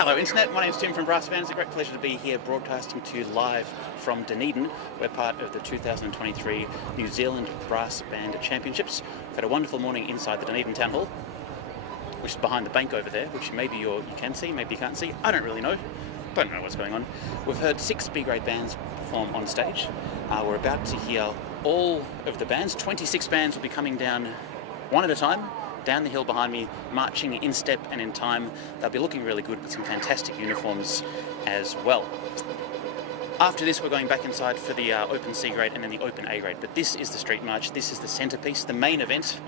Hello Internet, my name's Tim from Brassbanned. It's a great pleasure to be here broadcasting to you live from Dunedin. We're part of the 2023 New Zealand Brass Band Championships. We've had a wonderful morning inside the Dunedin Town Hall, which is behind the bank over there, which maybe you can see, maybe you can't see. I don't really know. Don't know what's going on. We've heard 6 B-grade bands perform on stage. We're about to hear all of the bands. 26 bands will be coming down one at a time, down the hill behind me, marching in step and in time. They'll be looking really good with some fantastic uniforms as well. After this, we're going back inside for the open C grade and then the open A grade. But this is the street march. This is the centerpiece, the main event.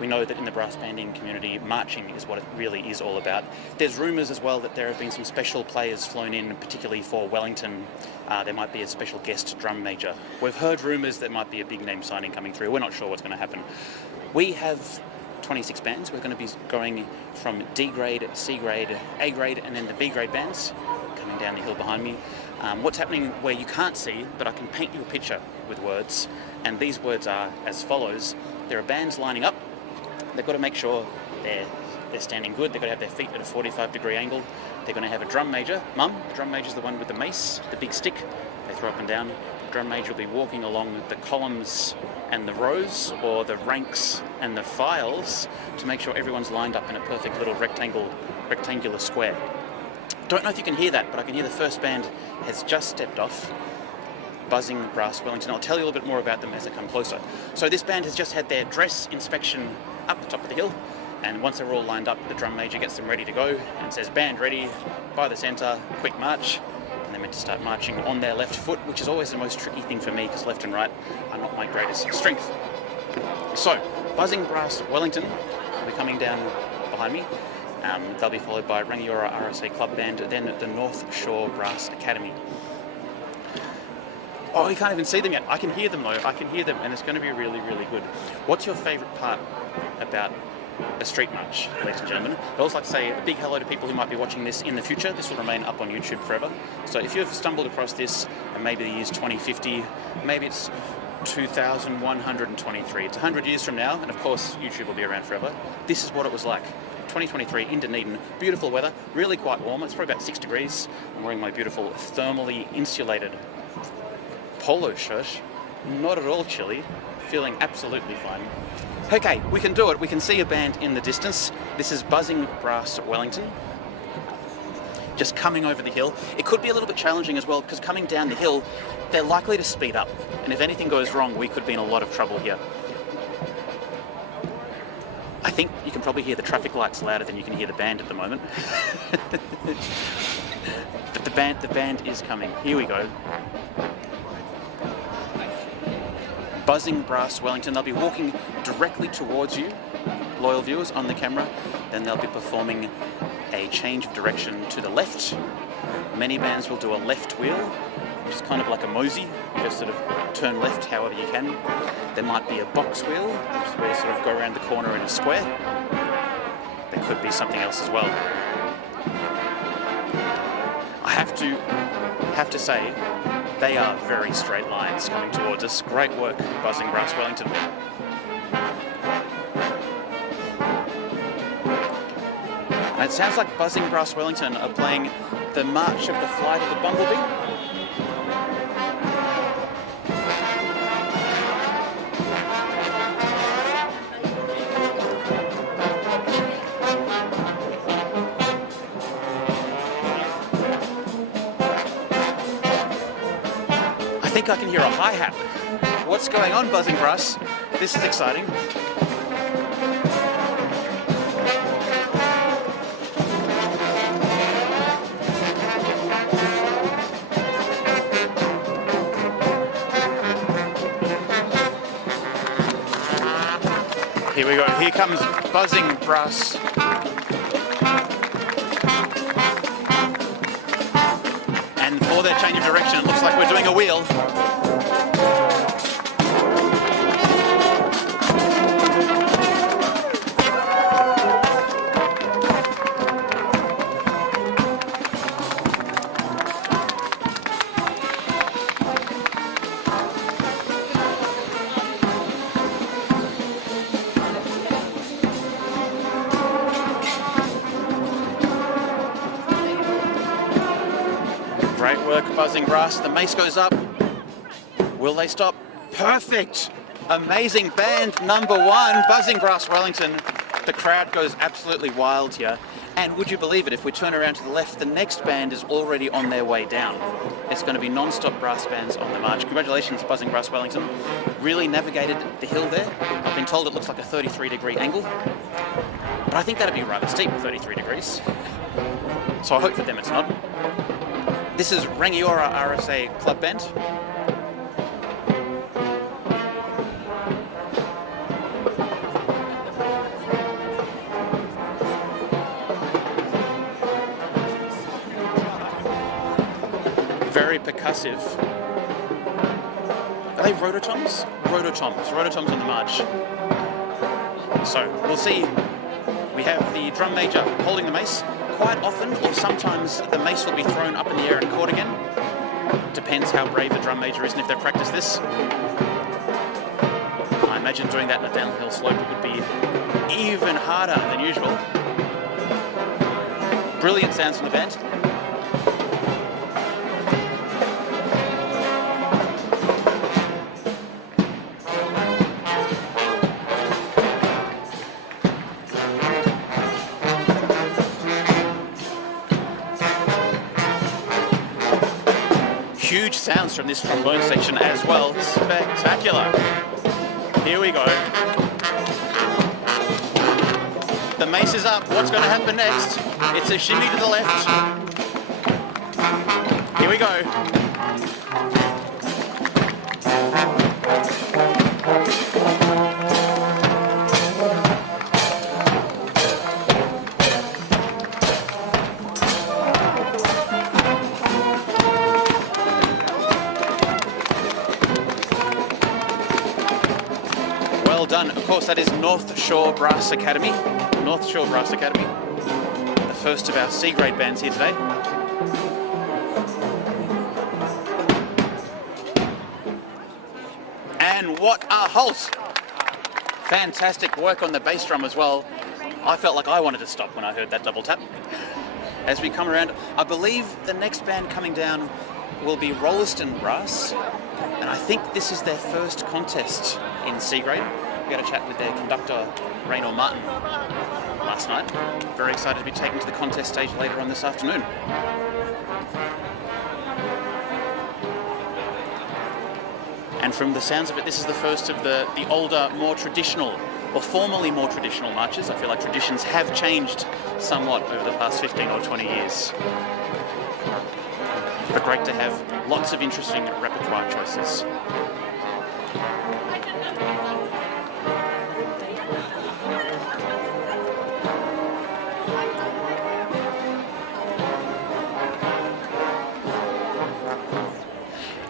We know that in the brass banding community, marching is what it really is all about. There's rumours as well that there have been some special players flown in, particularly for Wellington. There might be a special guest drum major. We've heard rumours there might be a big name signing coming through. We're not sure what's going to happen. We have 26 bands. We're going to be going from D grade, C grade, A grade, and then the B grade bands coming down the hill behind me. What's happening where you can't see, but I can paint you a picture with words, and these words are as follows. There are bands lining up. They've got to make sure they're standing good. They've got to have their feet at a 45-degree angle. They're going to have a drum major. Mum, the drum major is the one with the mace, the big stick they throw up and down. The drum major will be walking along the columns and the rows, or the ranks and the files, to make sure everyone's lined up in a perfect little rectangular square. Don't know if you can hear that, but I can hear the first band has just stepped off. Buzzing Brass Wellington. I'll tell you a little bit more about them as I come closer. So this band has just had their dress inspection up the top of the hill, and once they're all lined up, the drum major gets them ready to go and says, "Band ready, by the centre, quick march." And they're meant to start marching on their left foot, which is always the most tricky thing for me because left and right are not my greatest strength. So, Buzzing Brass Wellington will be coming down behind me. They'll be followed by Rangiora RSA Club Band, then the North Shore Brass Academy. Oh, you can't even see them yet. I can hear them though. I can hear them, and it's going to be really, really good. What's your favourite part about a street march, ladies and gentlemen? I'd also like to say a big hello to people who might be watching this in the future. This will remain up on YouTube forever. So if you've stumbled across this, and maybe the year's 2050, maybe it's 2123. It's 100 years from now, and of course YouTube will be around forever. This is what it was like. 2023 in Dunedin, beautiful weather, really quite warm. It's probably about 6 degrees. I'm wearing my beautiful thermally insulated polo shirt, not at all chilly, feeling absolutely fine. Okay, we can do it. We can see a band in the distance. This is Buzzing Brass Wellington, just coming over the hill. It could be a little bit challenging as well, because coming down the hill, they're likely to speed up, and if anything goes wrong, we could be in a lot of trouble here. I think you can probably hear the traffic lights louder than you can hear the band at the moment. But the band is coming. Here we go. Buzzing Brass Wellington. They'll be walking directly towards you, loyal viewers, on the camera. Then they'll be performing a change of direction to the left. Many bands will do a left wheel, which is kind of like a mosey. You just sort of turn left however you can. There might be a box wheel, which is where you sort of go around the corner in a square. There could be something else as well. I have to say, they are very straight lines coming towards us. Great work, Buzzing Brass Wellington. And it sounds like Buzzing Brass Wellington are playing the March of the Flight of the Bumblebee. I think I can hear a hi-hat. What's going on, Buzzing Brass? This is exciting. Here we go. Here comes Buzzing Brass. And for their change of direction, it looks like we're doing a wheel. Great work, Buzzing Brass. The mace goes up. Will they stop? Perfect! Amazing band number one, Buzzing Brass Wellington. The crowd goes absolutely wild here. And would you believe it, if we turn around to the left, the next band is already on their way down. It's going to be non-stop brass bands on the march. Congratulations, Buzzing Brass Wellington. Really navigated the hill there. I've been told it looks like a 33-degree angle, but I think that'd be rather steep, 33 degrees. So I hope for them it's not. This is Rangiora RSA Club Band. Very percussive. Are they rototoms? Rototoms on the march. So we'll see. We have the drum major holding the mace. Quite often, or sometimes, the mace will be thrown up in the air and caught again. Depends how brave the drum major is and if they've practiced this. I imagine doing that in a downhill slope would be even harder than usual. Brilliant sounds from the band. Huge sounds from this trombone section as well. Spectacular. Here we go. The mace is up. What's going to happen next? It's a shimmy to the left. Here we go. Well done. Of course, that is North Shore Brass Academy. North Shore Brass Academy. The first of our C-grade bands here today. And what a halt! Fantastic work on the bass drum as well. I felt like I wanted to stop when I heard that double tap. As we come around, I believe the next band coming down will be Rolleston Brass. And I think this is their first contest in C-grade. We had a chat with their conductor, Raynor Martin, last night. Very excited to be taken to the contest stage later on this afternoon. And from the sounds of it, this is the first of the older, more traditional, or formerly more traditional marches. I feel like traditions have changed somewhat over the past 15 or 20 years. But great to have lots of interesting repertoire choices.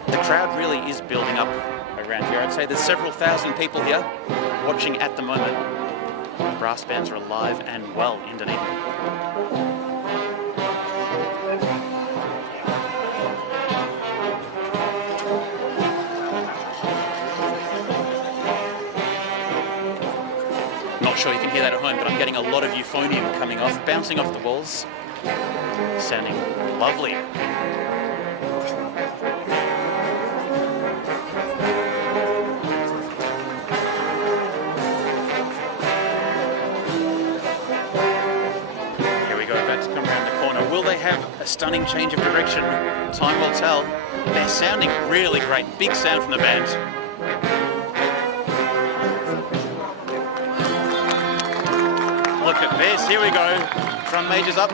The crowd really is building up around here. I'd say there's several thousand people here watching at the moment. Brass bands are alive and well in Dunedin. Not sure you can hear that at home, but I'm getting a lot of euphonium coming off, bouncing off the walls, sounding lovely. Will they have a stunning change of direction? Time will tell. They're sounding really great. Big sound from the band. Look at this. Here we go. Drum major's up.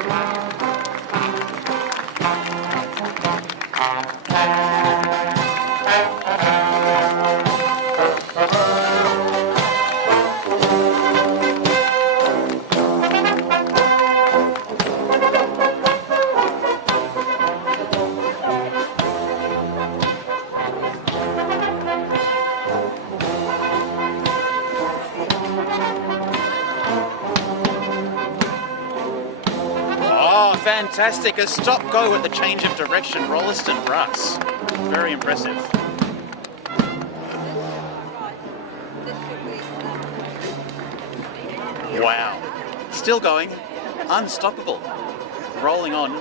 Fantastic, a stop-go at the change of direction, Rolleston Brass. Very impressive. Wow. Still going, unstoppable. Rolling on.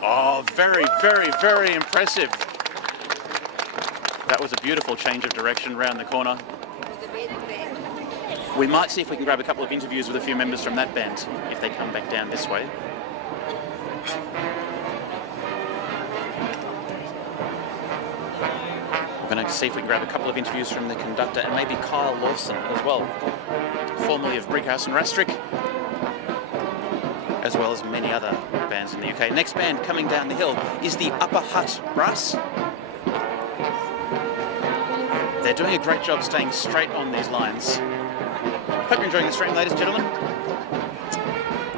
Oh, very, very, very impressive. That was a beautiful change of direction round the corner. We might see if we can grab a couple of interviews with a few members from that band if they come back down this way. We're going to see if we can grab a couple of interviews from the conductor and maybe Kyle Lawson as well, formerly of Brighouse and Rastrick, as well as many other bands in the UK. Next band coming down the hill is the Upper Hut Brass. They're doing a great job staying straight on these lines. Hope you're enjoying the stream, ladies and gentlemen.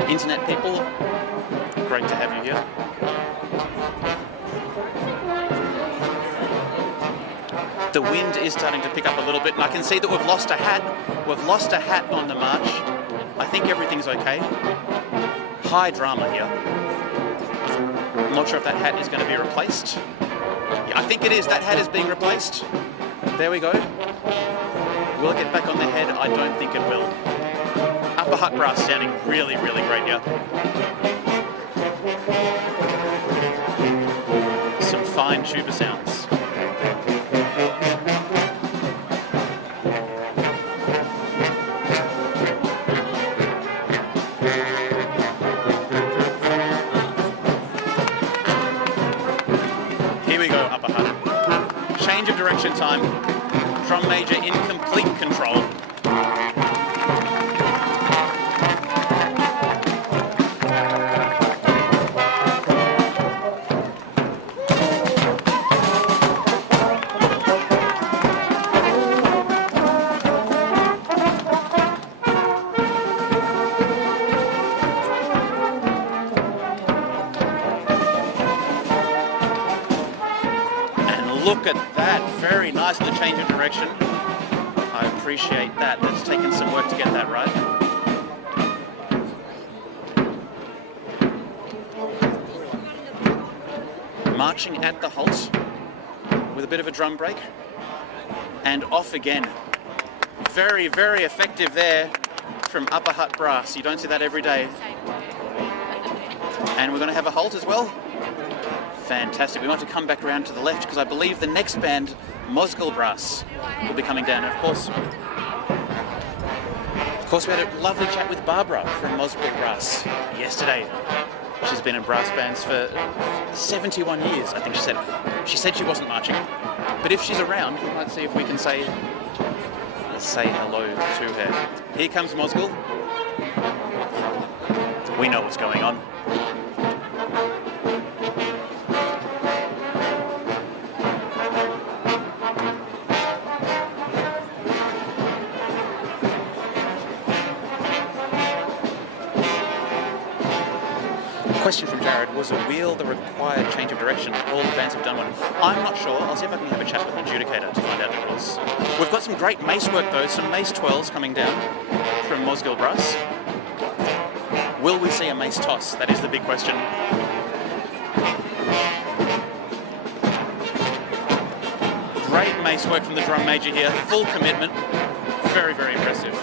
Internet people, great to have you here. The wind is starting to pick up a little bit, and I can see that we've lost a hat. We've lost a hat on the march. I think everything's okay. High drama here. I'm not sure if that hat is going to be replaced. Yeah, I think it is. That hat is being replaced. There we go. Will it get back on the head? I don't think it will. Upper Hut Brass sounding really, really great here. Some fine tuba sounds. Here we go, Upper Hut. Change of direction time. Drum major in complete control. Look at that, very nice with the change of direction. I appreciate that. It's taken some work to get that right. Marching at the halt with a bit of a drum break and off again. Very, very effective there from Upper Hut Brass. You don't see that every day. And we're going to have a halt as well. Fantastic. We want to come back around to the left because I believe the next band, Mosgiel Brass, will be coming down. And of course, we had a lovely chat with Barbara from Mosgiel Brass yesterday. She's been in brass bands for 71 years, I think she said. She said she wasn't marching, but if she's around, we might see if we can say hello to her. Here comes Mosgiel. We know what's going on. Question from Jared, was a wheel the required change of direction? All the bands have done one. I'm not sure. I'll see if I can have a chat with an adjudicator to find out the rules. We've got some great mace work though, some mace 12s coming down from Mosgiel Brass. Will we see a mace toss? That is the big question. Great mace work from the drum major here, full commitment. Very, very impressive.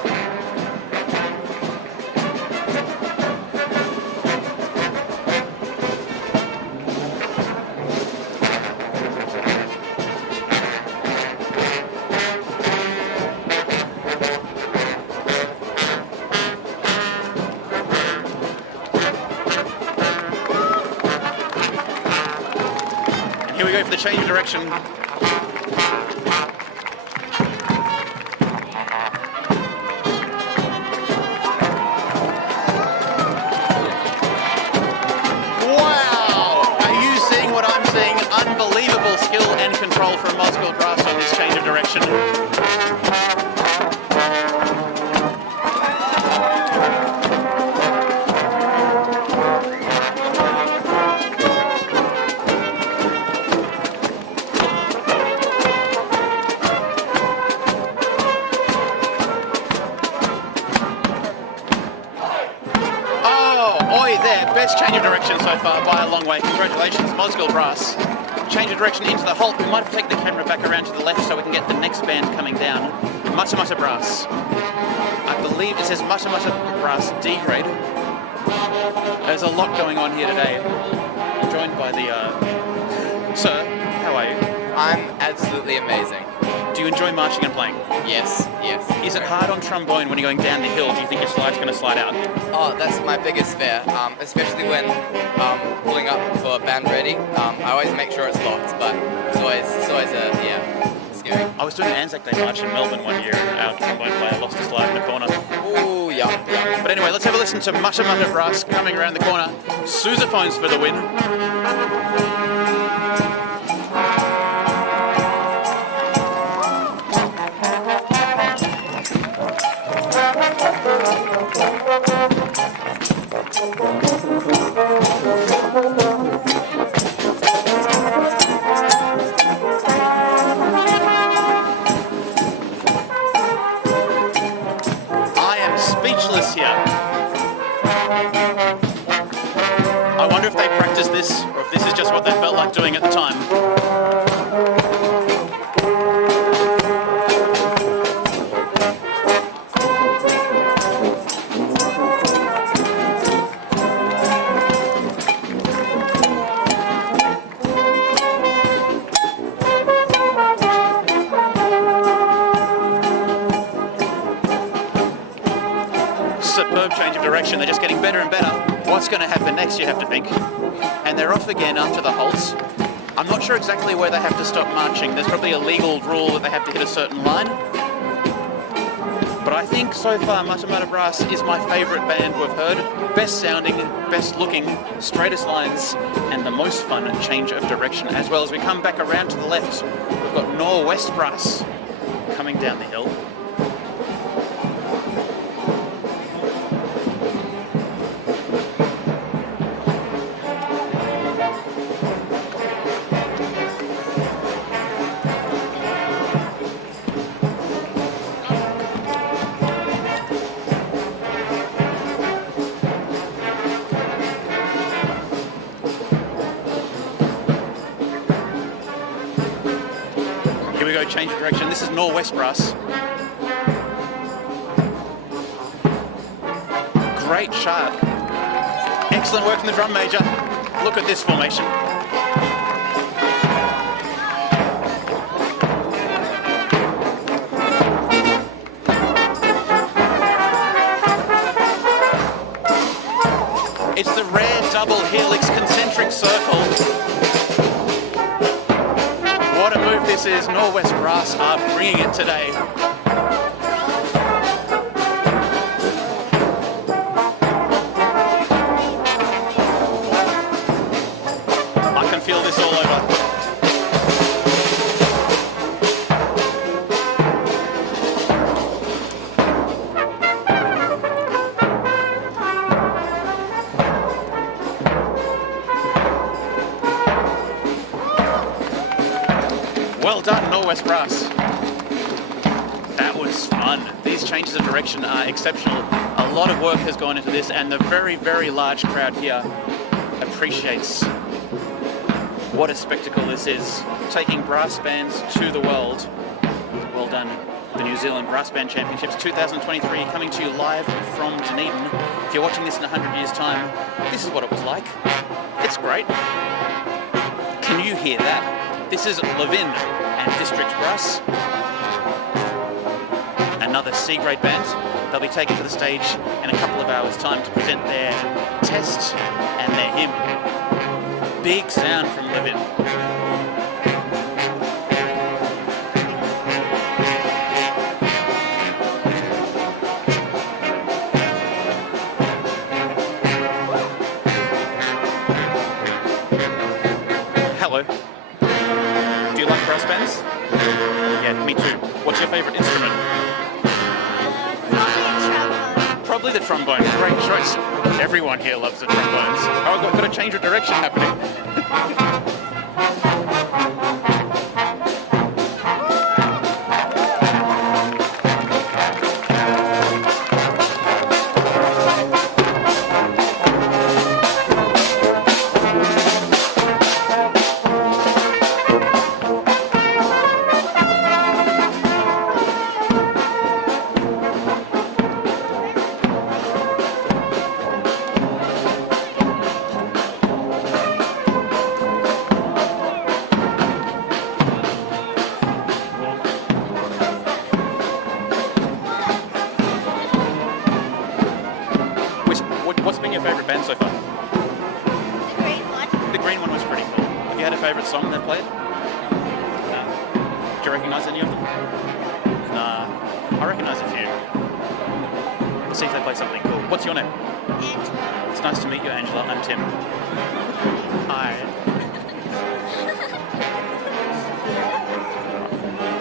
Here we go for the change of direction. Wow! Are you seeing what I'm seeing? Unbelievable skill and control from Mosgiel Brass on this change of direction. Best change of direction so far by a long way. Congratulations, Mosgiel Brass. Change of direction into the halt. We might have to take the camera back around to the left so we can get the next band coming down. Mutta Mutta Brass. I believe it says Mutta Mutta Brass D grade. There's a lot going on here today. joined by the Sir. How are you? I'm absolutely amazing. Do you enjoy marching and playing? Yes. Is it hard on trombone when you're going down the hill? Do you think your slide's going to slide out? Oh, that's my biggest fear, especially when pulling up for band ready. I always make sure it's locked, but it's always scary. I was doing an Anzac Day march in Melbourne one year and our trombone player lost a slide in the corner. Ooh, yeah. But anyway, let's have a listen to Mutter Mutter Brass coming around the corner. Sousaphones for the win. Speechless here. I wonder if they practiced this or if this is just what they felt like doing at the time. Superb change of direction. They're just getting better and better. What's going to happen next, you have to think. And they're off again after the halts. I'm not sure exactly where they have to stop marching. There's probably a legal rule that they have to hit a certain line. But I think so far Mutter Mutter Brass is my favourite band we've heard. Best sounding, best looking, straightest lines, and the most fun change of direction. As well as we come back around to the left, we've got Norwest Brass coming down the hill. Here we go, change of direction. This is Norwest Brass. Great chart. Excellent work from the drum major. Look at this formation. It's the rare double helix concentric circle. What a move this is. Norwest Brass are bringing it today. I can feel this all over. Well done, Norwest Brass. That was fun. These changes of direction are exceptional. A lot of work has gone into this, and the very, very large crowd here appreciates what a spectacle this is. Taking brass bands to the world. Well done. The New Zealand Brass Band Championships 2023 coming to you live from Dunedin. If you're watching this in 100 years' time, this is what it was like. It's great. Can you hear that? This is Levin and District Brass. Another C-grade band. They'll be taken to the stage in a couple of hours' time to present their test and their hymn. Big sound from Levin. Hello. Do you like brass bands? Yeah, me too. What's your favourite instrument? Probably the trombone. Great choice. Everyone here loves the trombones. Oh, I've got a change of direction happening. band so far? The green one. The green one was pretty cool. Have you had a favourite song they've played? No. Do you recognise any of them? Nah. I recognise a few. We'll see if they play something cool. What's your name? Angela. It's nice to meet you, Angela. I'm Tim. Hi.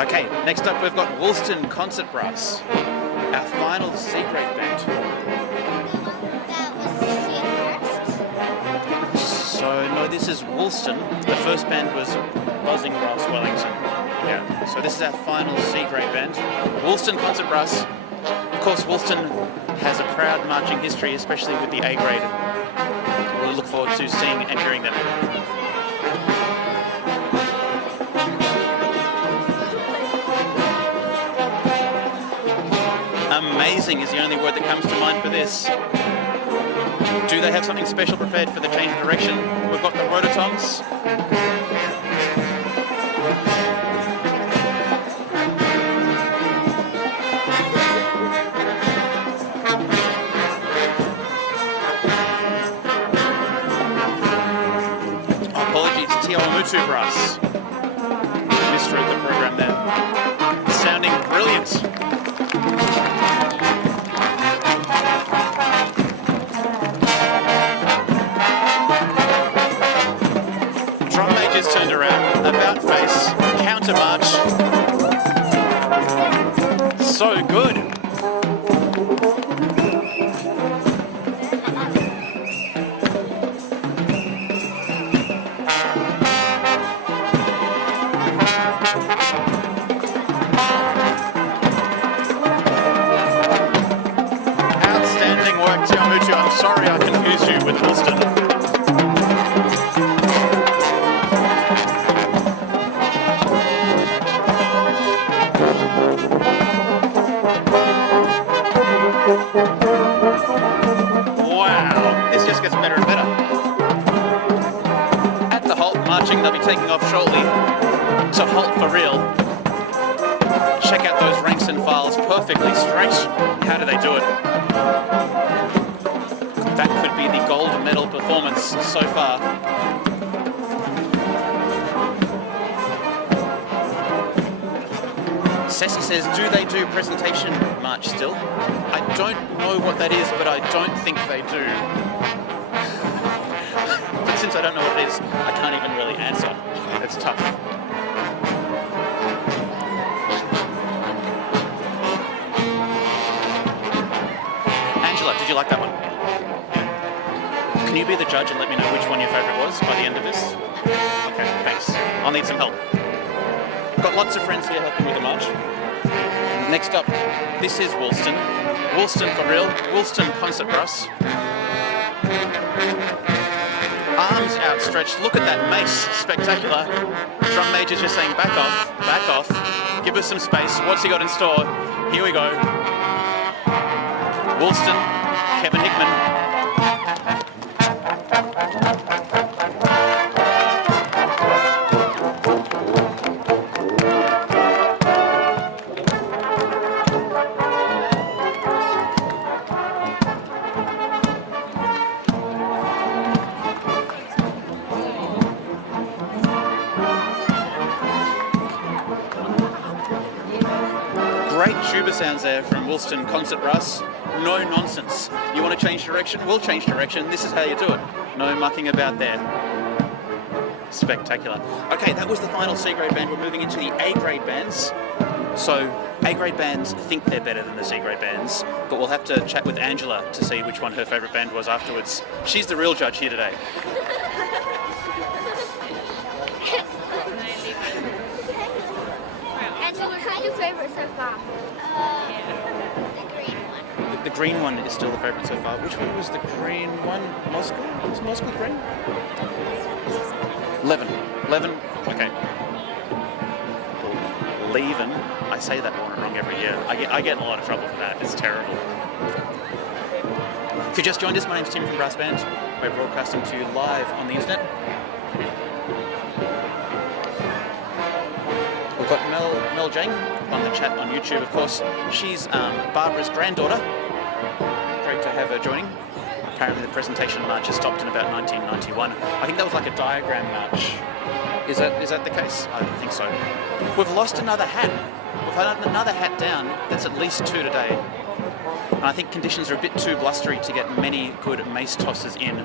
Okay, next up we've got Woolston Concert Brass, our final C-grade band. That was here first. So no, this is Woolston. The first band was Buzzing Brass Wellington. Yeah. So this is our final C-grade band, Woolston Concert Brass. Of course, Woolston has a proud marching history, especially with the A grade. We'll look forward to seeing and hearing them. Amazing is the only word that comes to mind for this. Do they have something special prepared for the change of direction? We've got the rototoms. Apologies, Tiawamutu Brass. Misread the program there. Sounding brilliant. Drum majors turned around, about face, counter march. So good. Outstanding work, Tiamutu. I'm sorry I confused you with Woolston. Wow, this just gets better and better. At the halt marching, they'll be taking off shortly to halt for real. Check out those ranks and files, perfectly straight. How do they do it? That could be the gold medal performance so far. Ceci says, do they do presentation march still? I don't know what that is, but I don't think they do. But since I don't know what it is, I can't even really answer. It's tough. Angela, did you like that one? Can you be the judge and let me know which one your favourite was by the end of this? Okay, thanks. I'll need some help. Got lots of friends here helping with the march. Next up, this is Woolston. Woolston for real. Woolston Concert Brass. Arms outstretched. Look at that mace. Spectacular. Drum major's just saying, back off, back off. Give us some space. What's he got in store? Here we go. Woolston, Kevin Hickman. Great tuba sounds there from Woolston Concert Brass. No nonsense. You want to change direction? We'll change direction. This is how you do it. No mucking about there. Spectacular. Okay, that was the final C-grade band. We're moving into the A-grade bands. So A-grade bands think they're better than the C-grade bands, but we'll have to chat with Angela to see which one her favourite band was afterwards. She's the real judge here today. Angela, who's your favorite so far? The green one. The green one is still the favourite so far. Which one was the green one? Moscow? Was Moscow green? 11. 11? Okay. Leven. I say that one wrong every year. I get in a lot of trouble for that. It's terrible. If you just joined us, my name's Tim from Brassbanned. We're broadcasting to you live on the internet. We've got Mel Jang on the chat on YouTube, of course. She's Barbara's granddaughter. Great to have her joining. Apparently the presentation march has stopped in about 1991. I think that was like a diagram march. Is that the case? I don't think so. We've lost another hat. We've had another hat down. That's at least 2 today. And I think conditions are a bit too blustery to get many good mace tosses in.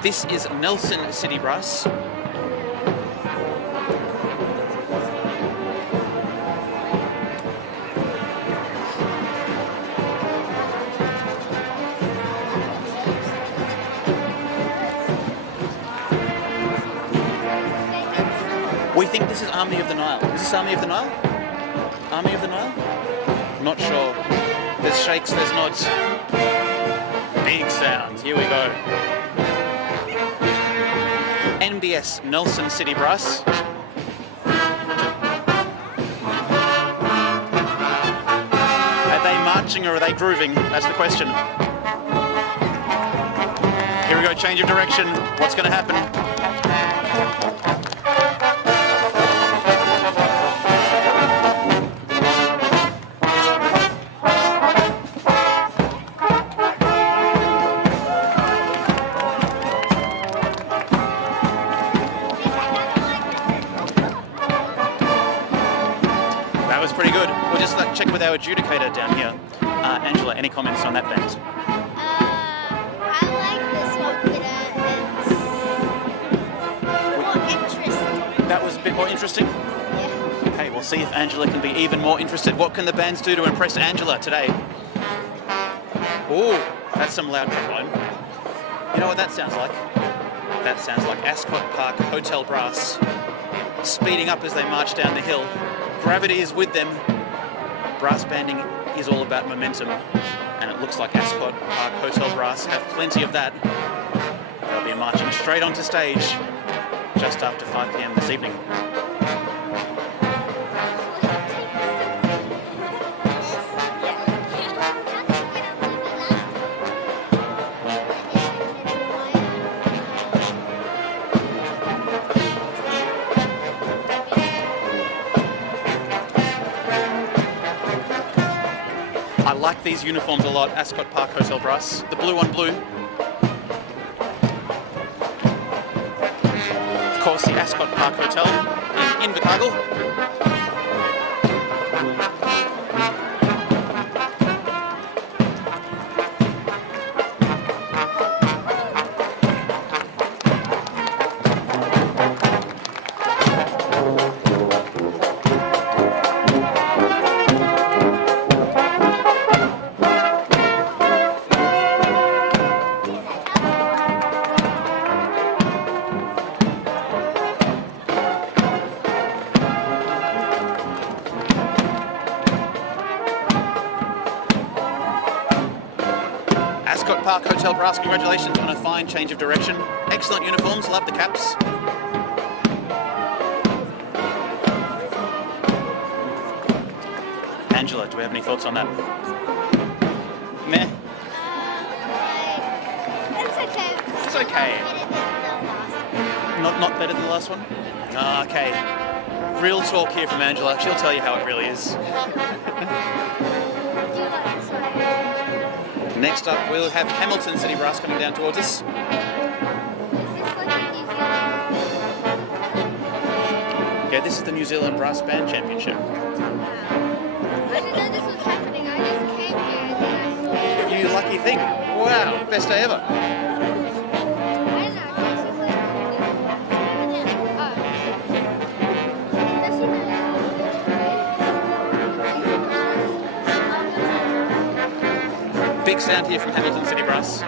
This is Nelson City Brass. We think this is Army of the Nile. Is this Army of the Nile? Army of the Nile? Not sure. There's shakes, there's nods. Big sounds. Here we go. NBS, Nelson City Brass. Are they marching or are they grooving? That's the question. Here we go, change of direction. What's going to happen? Pretty good. We'll just check with our adjudicator down here. Angela, any comments on that band? I like this one better. It's more interesting. That was a bit more interesting? Yeah. Okay, we'll see if Angela can be even more interested. What can the bands do to impress Angela today? Ooh, that's some loud trombone. You know what that sounds like? That sounds like Ascot Park Hotel Brass speeding up as they march down the hill. Gravity is with them. Brass banding is all about momentum, and it looks like Ascot Park Hotel Brass have plenty of that. They'll be marching straight onto stage just after 5 p.m. this evening. I like these uniforms a lot, Ascot Park Hotel Brass. The blue on blue. Of course, the Ascot Park Hotel in Invercargill. Ascot Park Hotel Brass, congratulations on a fine change of direction. Excellent uniforms, love the caps. Angela, do we have any thoughts on that? Meh? It's okay. It's okay. Not better than the last one? Okay. Real talk here from Angela. She'll tell you how it really is. Next up, we'll have Hamilton City Brass coming down towards us. Yeah, this is the New Zealand Brass Band Championship. I didn't know this was happening. I just came here and then I saw it. You lucky thing. Wow, best day ever. I don't know. Big sound here from Hamilton City Brass.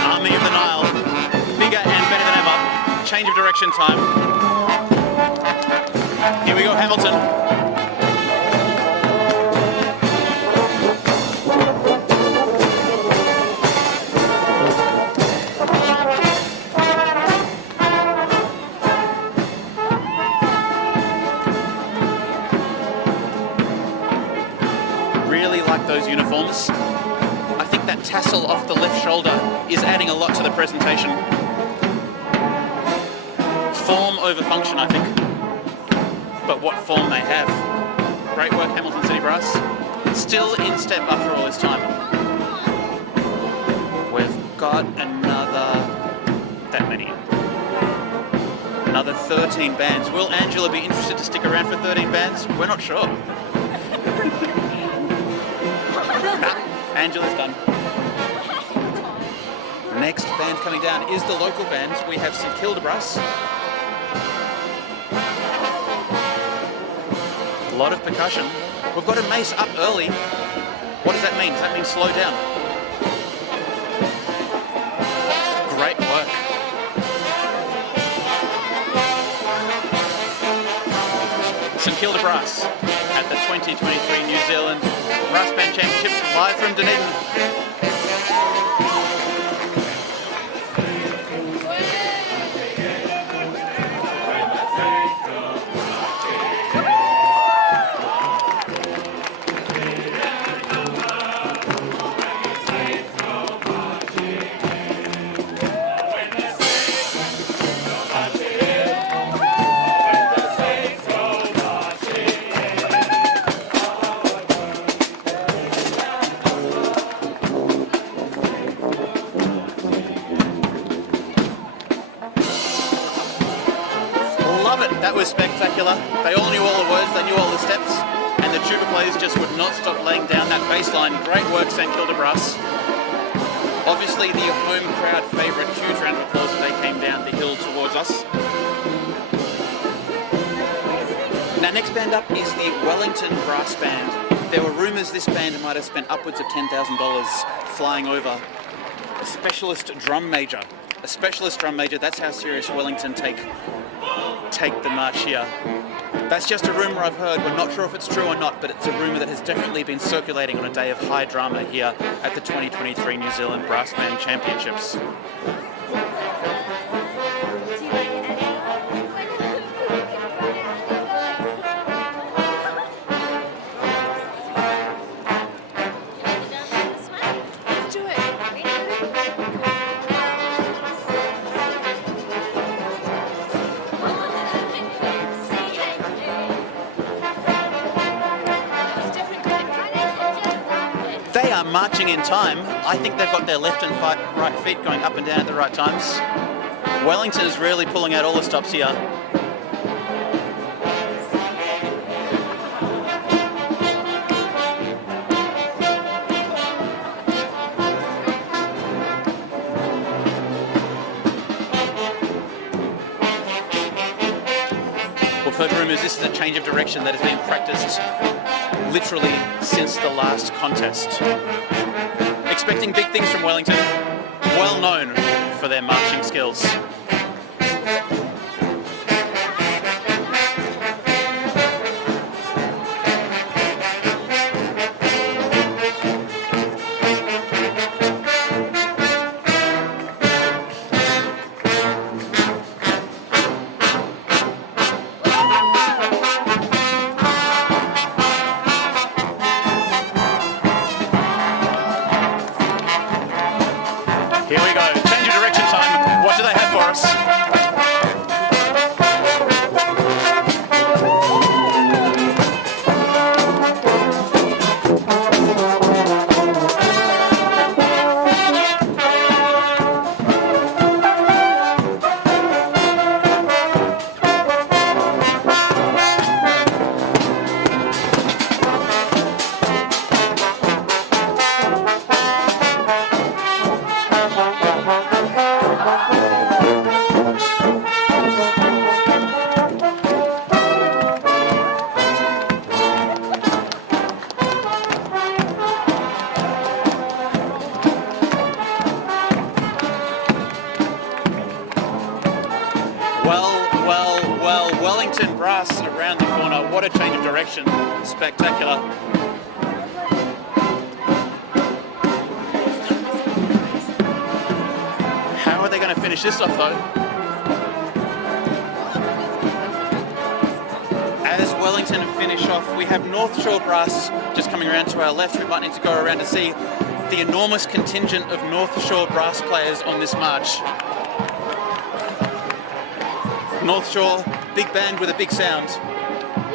Army of the Nile, bigger and better than ever. Change of direction time. Here we go, Hamilton. Really like those uniforms. I think that tassel off the left shoulder is adding a lot to the presentation. Form over function, I think. But what form they have. Great work, Hamilton City Brass. Still in step after all this time. We've got another 13 bands. Will Angela be interested to stick around for 13 bands? We're not sure. Angela's done. Next band coming down is the local band. We have St Kilda Brass. A lot of percussion. We've got a mace up early. What does that mean? Does that mean slow down? Great work. St Kilda Brass at the 2023 New Zealand Brass Band Championships live from Dunedin. That was spectacular. They all knew all the words, they knew all the steps, and the tuba players just would not stop laying down that bass line. Great work, St Kilda Brass. Obviously the home crowd favourite, huge round of applause as they came down the hill towards us. Now next band up is the Wellington Brass Band. There were rumours this band might have spent upwards of $10,000 flying over. A specialist drum major. A specialist drum major, that's how serious Wellington take the march here. That's just a rumour I've heard. We're not sure if it's true or not, but it's a rumour that has definitely been circulating on a day of high drama here at the 2023 New Zealand Brass Band Championships. They are marching in time. I think they've got their left and right feet going up and down at the right times. Wellington is really pulling out all the stops here. We've heard rumours this is a change of direction that has been practised literally since the last contest. Expecting big things from Wellington, well known for their marching skills. Here we go, change of direction time. What do they have for us? Well, Wellington Brass around the corner. What a change of direction. Spectacular. How are they going to finish this off though? As Wellington finish off, we have North Shore Brass just coming around to our left. We might need to go around to see. the enormous contingent of North Shore brass players on this march. North Shore, big band with a big sound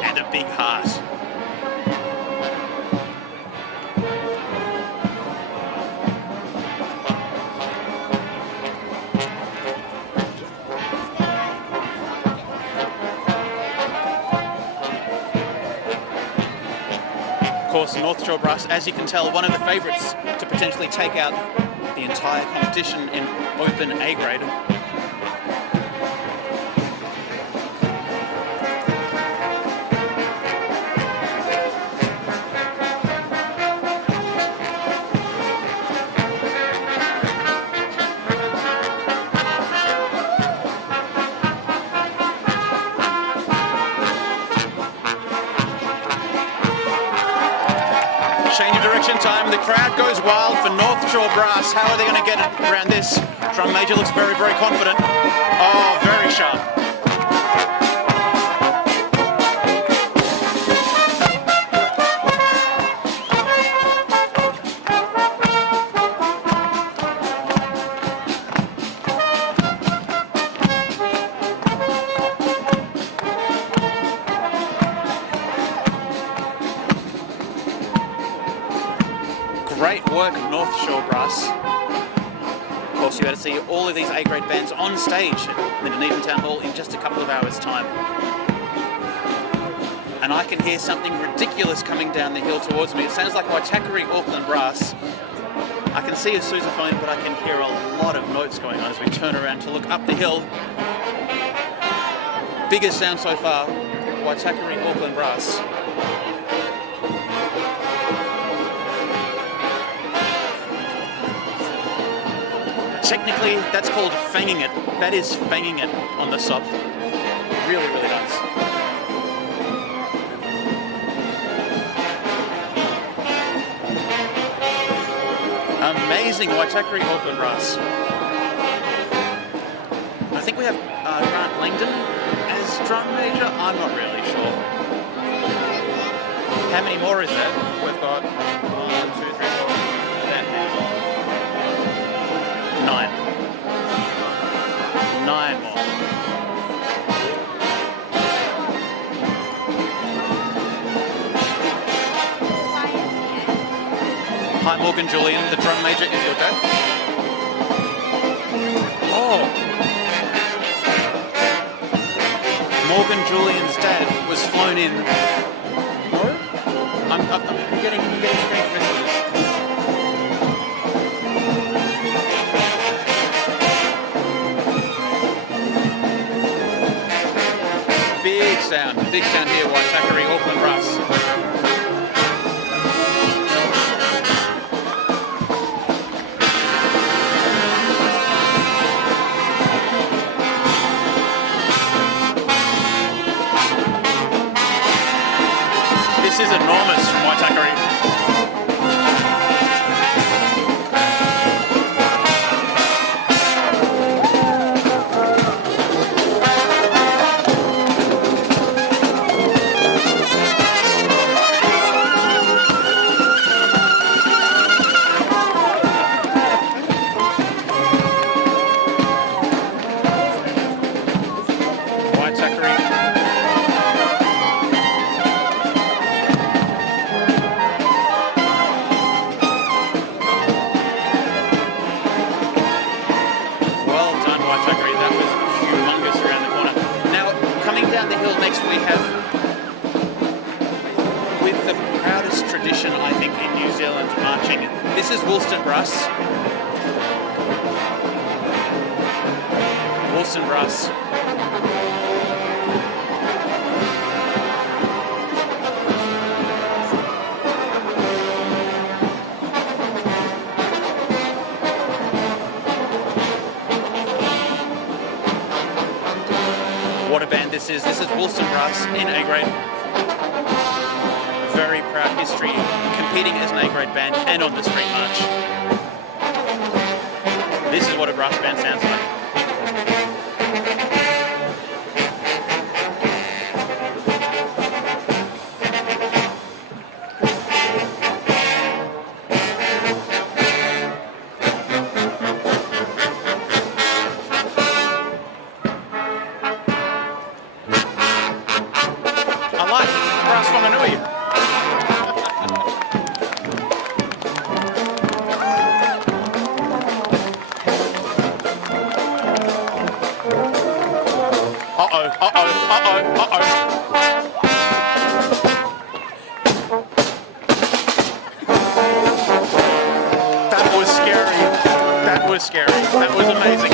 and a big heart. Of course, North Shore Brass, as you can tell, one of the favourites to potentially take out the entire competition in open A grade. Change of direction time. The crowd goes wild for North Shore Brass. How are they going to get it around this? Drum major looks very, very confident. Oh, very sharp. Great work, North Shore Brass. Of course, you got to see all of these A-grade bands on stage at the Dunedin Town Hall in just a couple of hours' time. And I can hear something ridiculous coming down the hill towards me. It sounds like Waitakere Auckland Brass. I can see a sousaphone, but I can hear a lot of notes going on as we turn around to look up the hill. Biggest sound so far, Waitakere Auckland Brass. Technically, that's called fanging it. That is fanging it on the sop. Really, really nice. Amazing Waitakere Auckland Brass. I think we have Grant Langdon as drum major. I'm not really sure. How many more is there? We've got 1, 2, 3, 4, 9. 9 more. Hi Morgan Julian, the drum major is your dad. Oh! Morgan Julian's dad was flown in. No? I'm getting strange messages. Big sound here, Waitakere Auckland Brass. This is enormous from Waitakere. This is Woolston Brass. Woolston Brass. What a band this is. This is Woolston Brass in A grade. Very proud history, competing as an A-grade band and on the street march. This is what a brass band sounds like. That was scary. That was scary. That was amazing.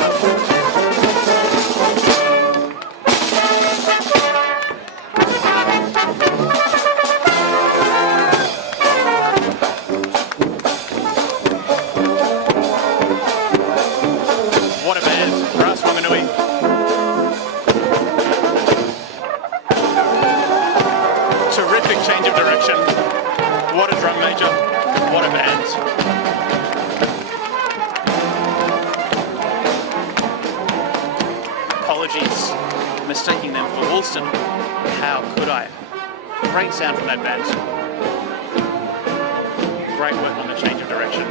What a band. Brass Wanganui. Terrific change of direction. What a drum major. What a band. Apologies, mistaking them for Woolston. How could I? Great sound from that band. Great work on the change of direction.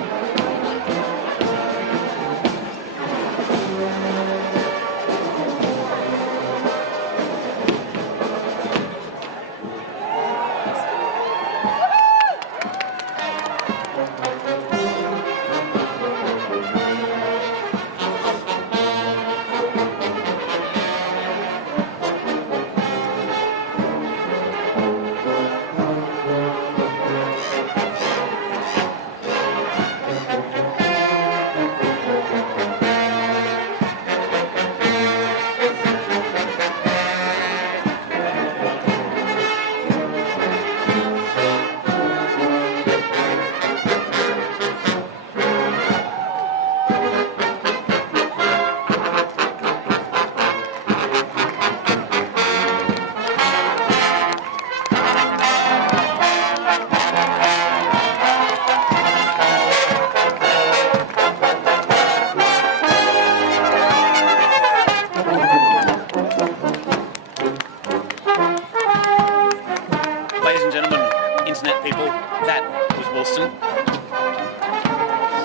Ladies and gentlemen, internet people, that was Woolston.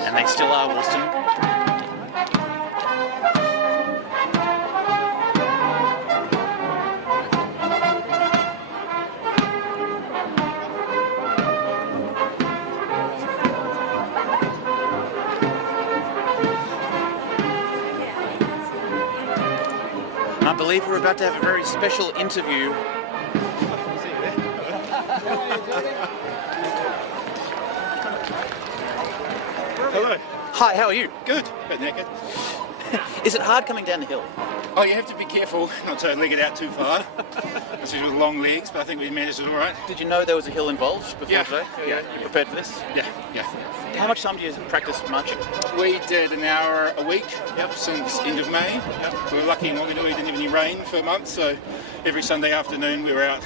And they still are Woolston. And I believe we're about to have a very special interview. Hello. Hi, how are you? Good. Bit naked. Is it hard coming down the hill? Oh, you have to be careful not to leg it out too far, especially with long legs, but I think we managed it all right. Did you know there was a hill involved before Yeah. today? Yeah. You prepared for this? Yeah, yeah. How much time do you practice marching? We did an hour a week since end of May. We were lucky in Wanganui, we didn't have any rain for a month, so every Sunday afternoon we were out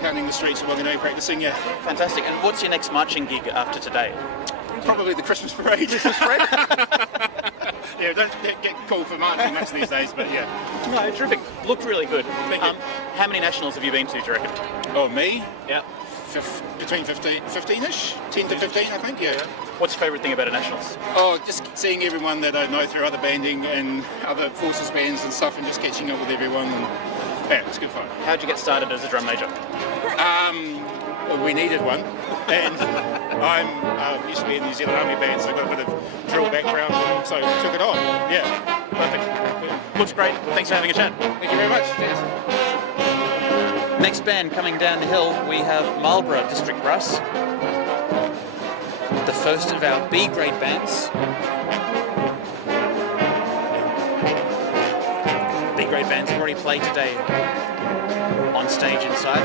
pounding the streets of Wanganui practicing, yeah. Fantastic. And what's your next marching gig after today? Probably the Christmas parade. Christmas parade? Yeah, don't get called for marching much these days, but yeah. No, terrific. Looked really good. Thank you. How many nationals have you been to, do you reckon? Oh, me? Yeah. Between 15-ish? 10 to 15, I think, yeah. What's your favourite thing about a nationals? Oh, just seeing everyone that I know through other banding and other forces bands and stuff, and just catching up with everyone. And yeah, it's good fun. How'd you get started as a drum major? Well, we needed one, and I'm used to be in the New Zealand Army band, so I've got a bit of drill background, so I took it on. Yeah, Perfect. Looks great. Thanks for having a chat. thank you very much. Cheers. Next band coming down the hill, we have Marlborough District Brass. The first of our B-grade bands. B-grade bands have already played today on stage inside.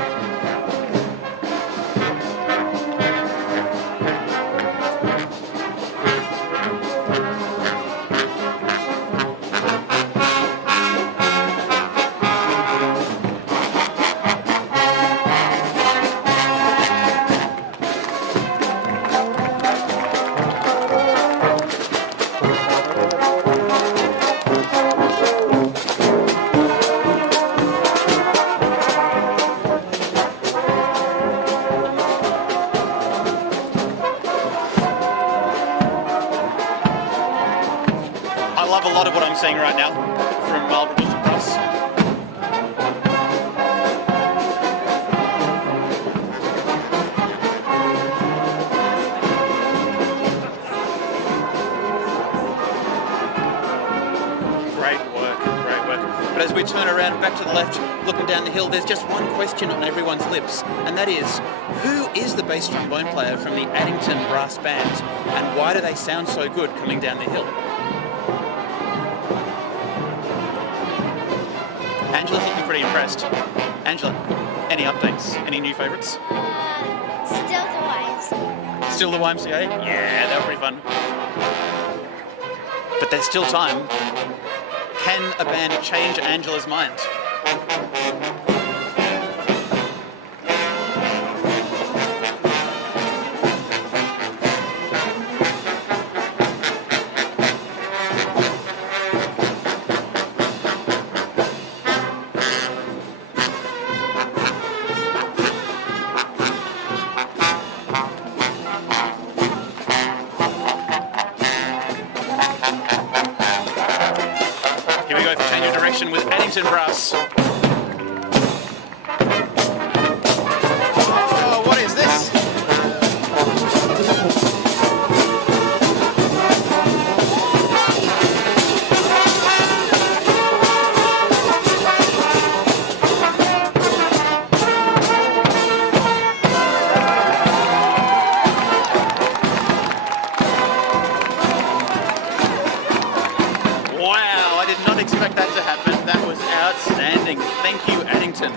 I love a lot of what I'm seeing right now from Marlborough District Brass. Great work, great work. But as we turn around back to the left, looking down the hill, there's just one question on everyone's lips, and that is, who is the bass trombone player from the Addington Brass Band, and why do they sound so good coming down the hill? Angela's looking pretty impressed. Angela, any updates? Any new favourites? Still the YMCA. Still the YMCA? Yeah, that would be fun. But there's still time. Can a band change Angela's mind? Here we go for change of direction with Addington Brass. Oh, what is this? Wow, I did not expect that to happen. That was outstanding. Thank you, Addington.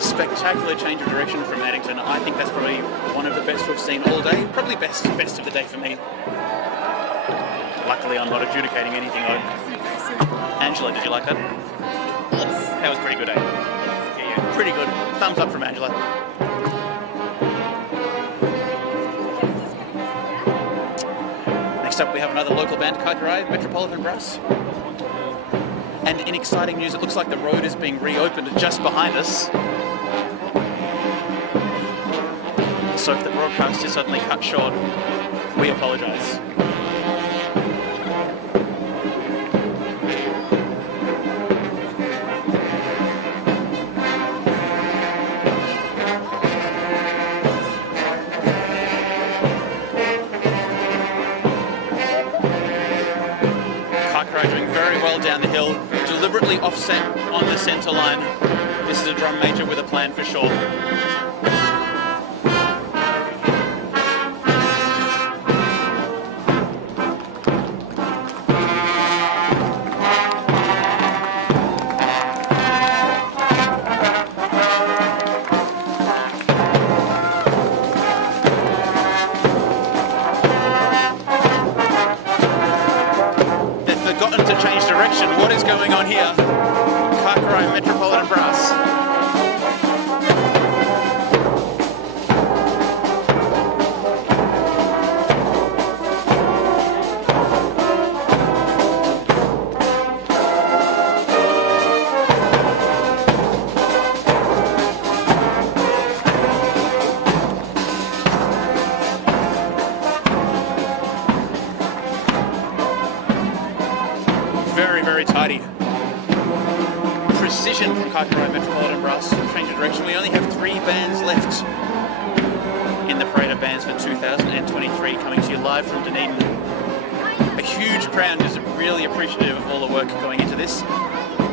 Spectacular change of direction from Addington. I think that's probably one of the best we've seen all day. Probably best of the day for me. Luckily, I'm not adjudicating anything. Angela, did you like that? Yes. That was pretty good, eh? Yeah, pretty good. Thumbs up from Angela. Next up, we have another local band, Kaikarai Metropolitan Brass. And in exciting news, it looks like the road is being reopened just behind us. So if the broadcast is suddenly cut short, we apologise. Kaikarai doing very well down the hill, deliberately offset on the centre line. This is a drum major with a plan for sure. To change direction. What is going on here? Kaikarai Metropolitan Brass. Very, very tidy. Precision from Kaikarai Metropolitan Brass. Change of direction. We only have 3 bands left in the parade of bands for 2023, coming to you live from Dunedin. A huge crowd is really appreciative of all the work going into this.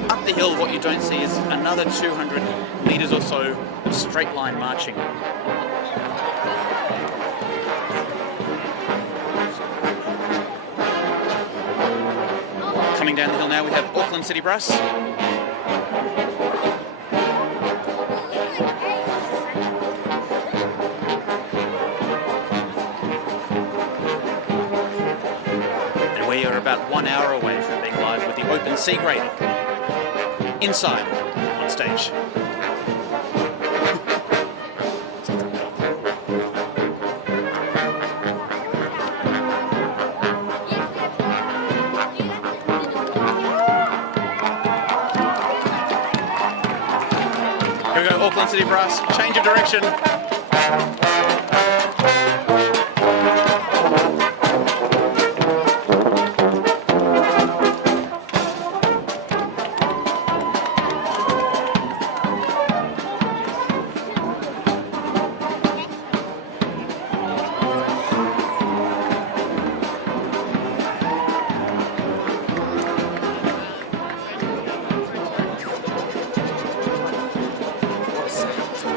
Up the hill, what you don't see is another 200 metres or so of straight line marching. Coming down the hill now, we have Auckland City Brass. And we are about 1 hour away from being live with the Open C grade inside on stage. Here we go, Auckland City Brass, change of direction.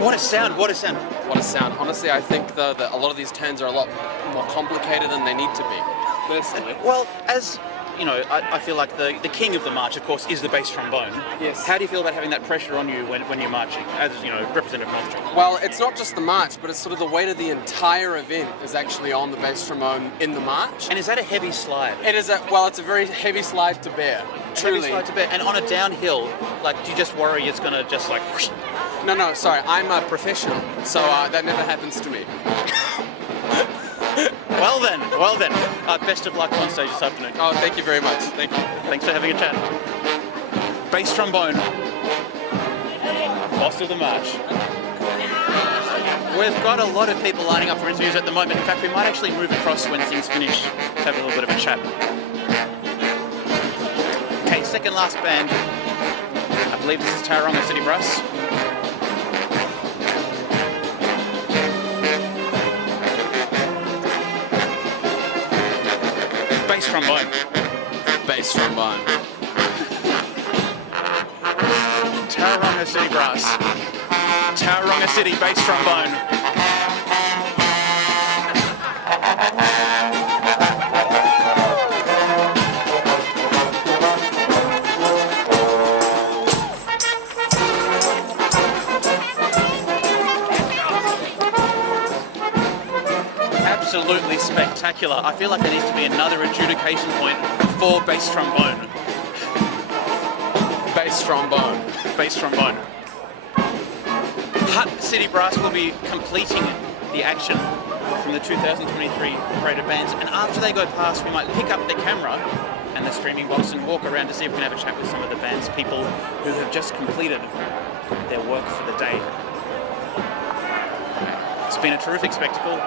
What a sound! What a sound! What a sound. Honestly, I think that a lot of these turns are a lot more complicated than they need to be, personally. Well, as you know, I feel like the king of the march, of course, is the bass trombone. Yes. How do you feel about having that pressure on you when you're marching, as you know, representative of North? Well, it's not just the march, but it's sort of the weight of the entire event is actually on the bass trombone in the march. And is that a heavy slide? It is it's a very heavy slide to bear. Truly. Heavy slide to bear. And on a downhill, like, do you just worry it's gonna just like? Whoosh? No, sorry, I'm a professional, so that never happens to me. Well then. Best of luck on stage this afternoon. Oh, thank you very much. Thank you. Thanks for having a chat. Bass trombone, boss of the march. We've got a lot of people lining up for interviews at the moment. In fact, we might actually move across when things finish to have a little bit of a chat. Okay, second last band. I believe this is Tauranga City Brass. Bass trombone. Bass trombone. Tauranga City Brass. Tauranga City bass trombone. Absolutely spectacular. I feel like there needs to be another adjudication point for bass trombone. Bass trombone. Bass trombone. Hutt City Brass will be completing the action from the 2023 Parade of Bands, and after they go past, we might pick up the camera and the streaming box and walk around to see if we can have a chat with some of the band's people who have just completed their work for the day. It's been a terrific spectacle.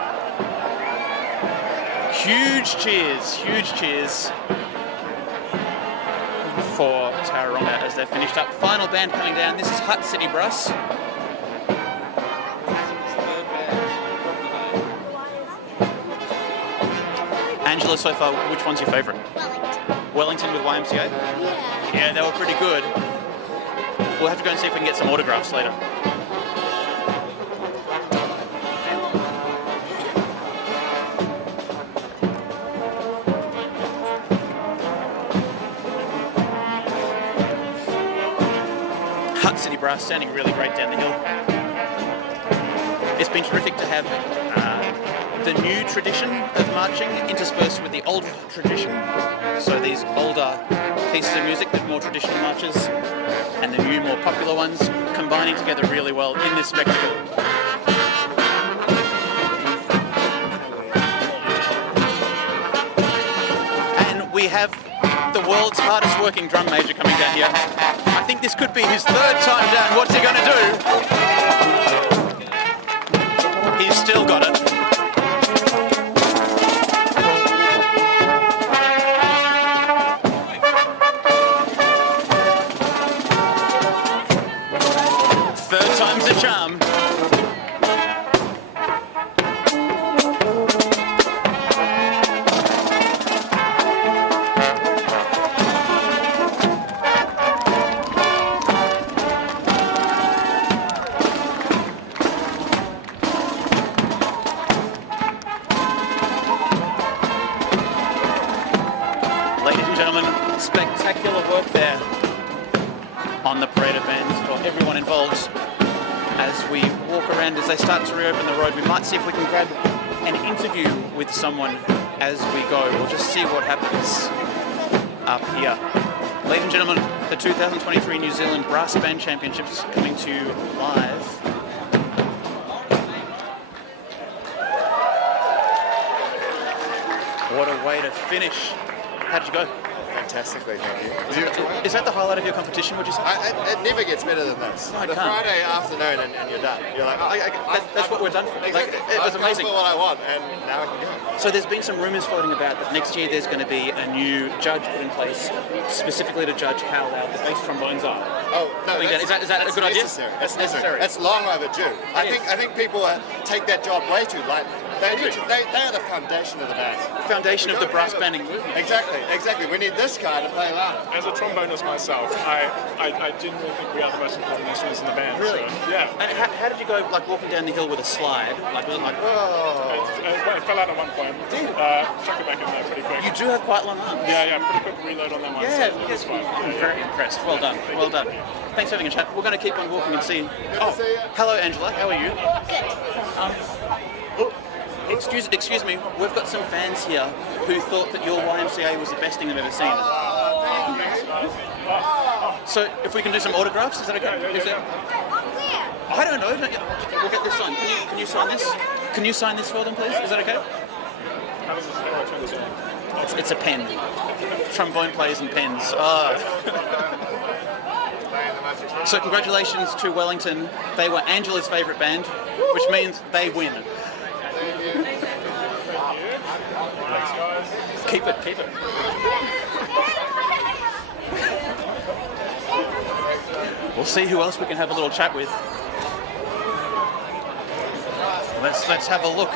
Huge cheers for Tauranga as they've finished up. Final band coming down. This is Hutt City Brass. Angela, so far, which one's your favourite? Wellington with YMCA? Yeah. Yeah, they were pretty good. We'll have to go and see if we can get some autographs later. Hutt City Brass sounding really great down the hill. It's been terrific to have the new tradition of marching interspersed with the old tradition. So these older pieces of music with more traditional marches and the new, more popular ones combining together really well in this spectacle. And we have the world's hardest working drum major coming down here. I think this could be his third time down. What's he going to do? He's still got it. Third time's a charm. Ladies and gentlemen, spectacular work there on the Parade of Bands for everyone involved. As we walk around, as they start to reopen the road, we might see if we can grab an interview with someone as we go. We'll just see what happens up here. Ladies and gentlemen, the 2023 New Zealand Brass Band Championships coming to you live. What a way to finish. How'd you go? Fantastically, thank you. Is that the highlight of your competition, would you say? It never gets better than this. No, it the can't. Friday afternoon and you're done. You're like, That's what we're done for. Exactly. Like, it was amazing. I've got what I want, and now I can go. So there's been some rumours floating about that next year there's going to be a new judge put in place specifically to judge how loud the bass trombones are. Oh no, Is that a good idea? necessary. That's necessary. That's long overdue. I think people take that job way too lightly. They are the foundation of the band. Foundation of the brass banding movement. Exactly. We need this guy to play loud. As a trombonist myself, I genuinely think we are the most important instruments in the band. Really? So, yeah. And how did you go, like, walking down the hill with a slide? Like, was it like, It fell out at one point. Chuck it back in there pretty quick. you do have quite long arms. Yeah, pretty quick reload on that one. Yeah, so it was fine. I'm very impressed. Well done. Thanks for having a chat. We're going to keep on walking and see. Oh, hello, Angela. How are you? Excuse me. We've got some fans here who thought that your YMCA was the best thing they've ever seen. So, if we can do some autographs, is that okay? I don't know. We'll get this signed. Can you sign this? Can you sign this for them, please? Is that okay? How do I turn this on? It's a pen. Trombone players and pens. So congratulations to Wellington. They were Angela's favourite band, which means they win. Keep it. We'll see who else we can have a little chat with. Let's have a look.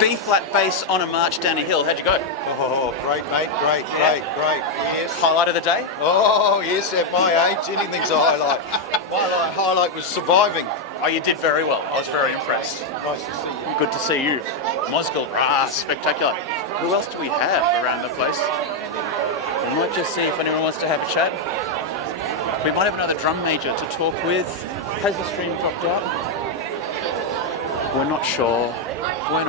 B-flat bass on a march down a hill. How'd you go? Oh, great, mate. Great. Yes. Highlight of the day? Oh, yes, at my age, anything's a highlight. My highlight was surviving. Oh, you did very well. I was very impressed. Nice to see you. Good to see you. Mosgiel, spectacular. Who else do we have around the place? We might just see if anyone wants to have a chat. We might have another drum major to talk with. Has the stream dropped out? We're not sure. We're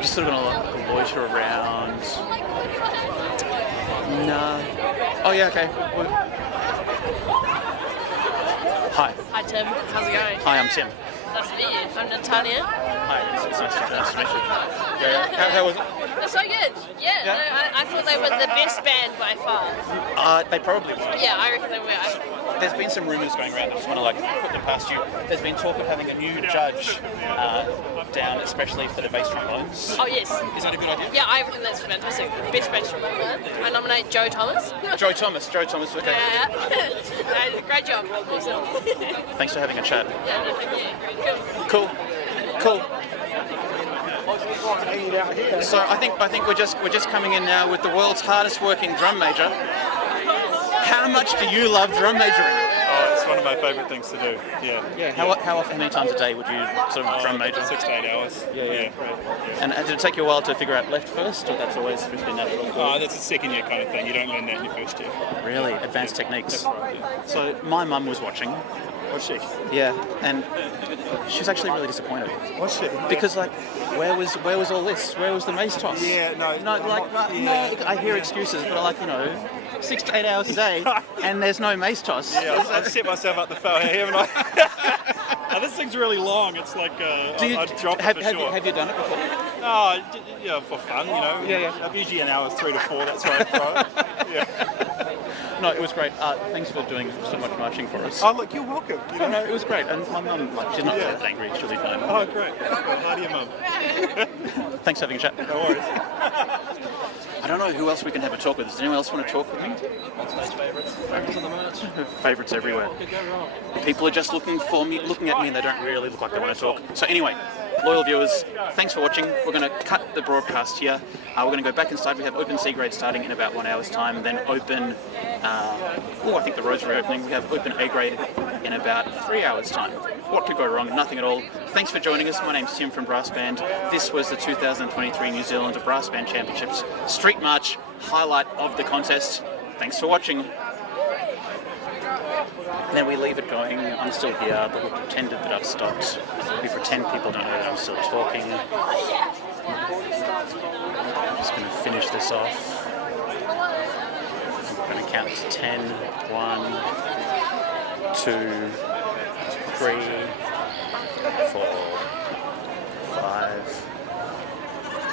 just sort of going to loiter around. Nah. Oh yeah, okay. Hi. Hi Tim, how's it going? Hi, I'm Tim. Nice to meet you. I'm Natalia. Hi, it's nice to meet you. Yeah. How was it? It's so good. Yeah. Yeah. No, I thought they were the best band by far. They probably were. Yeah, I reckon they were. There's been some rumours going around. I just want to put them past you. There's been talk of having a new judge down, especially for the bass trombones. Oh yes. Is that a good idea? Yeah, I think that's fantastic. Best bass trombone band. I nominate Joe Thomas. Joe Thomas. Okay. Yeah. Great job. Awesome. Thanks for having a chat. Yeah, no, thank you. Cool. So I think we're just coming in now with the world's hardest working drum major. How much do you love drum majoring? Oh, it's one of my favourite things to do. Yeah. How many times a day would you sort of drum major? 6 to 8 hours. Yeah. And did it take you a while to figure out left first, or that's always just been natural? Oh, that's a second year kind of thing. You don't learn that in your first year. Really? Advanced techniques? Right, yeah. So my mum was watching. Was she? Yeah, and she was actually really disappointed. Was she? Because where was all this? Where was the mace toss? Yeah, no. I hear excuses, but 6 to 8 hours a day, and there's no mace toss. Yeah, I've set myself up the fail here, haven't I? This thing's really long. It's like I'd drop it for sure. Have you done it before? Oh, yeah, for fun, Yeah. Usually an hour 3 to 4. That's why I throw it. Yeah. No, it was great. Thanks for doing so much marching for us. Oh, look, you're welcome. No, it was great. And my mum, she's not that angry. She'll be fine. Oh, great. Hi to your mum. Thanks for having a chat. No worries. I don't know who else we can have a talk with. Does anyone else want to talk with me? Favourites on the merch. Favourites everywhere. People are just looking at me, and they don't really look like they want to talk. So anyway, loyal viewers, thanks for watching. We're going to cut the broadcast here. We're going to go back inside. We have open C grade starting in about 1 hour's time. Then open, I think the roads are reopening. We have open A grade in about 3 hours' time. What could go wrong? Nothing at all. Thanks for joining us. My name's Tim from Brassbanned. This was the 2023 New Zealand Brass Band Championships Street March highlight of the contest. Thanks for watching. And then we leave it going. I'm still here, but we pretended that I've stopped. We pretend people don't know that I'm still talking. I'm just going to finish this off. I'm going to count to 10. 1, 2, 3, 4, 5.